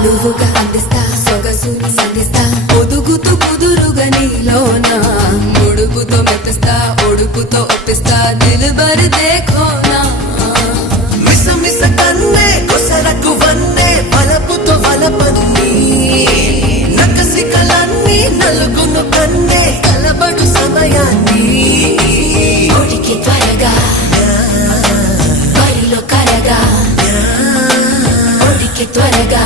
అనువుగా అందిస్తా సొగసుని సంధిస్తా ఒదుగుతూ కుదురుగా నీలోనా ఉడుకుతో మెత్తిస్తా ఒడుకుతో ఒప్పిస్తా దిల్బర్ దేఖోనా మిస మిస కన్నే కొసరకు వన్నే వలపుతో వలపన్ని నకసి కలన్ని నలుగును కన్నే కలబడు సమయాన్ని ఒడికి త్వరగా బరిలో కరగా ఒడికి త్వరగా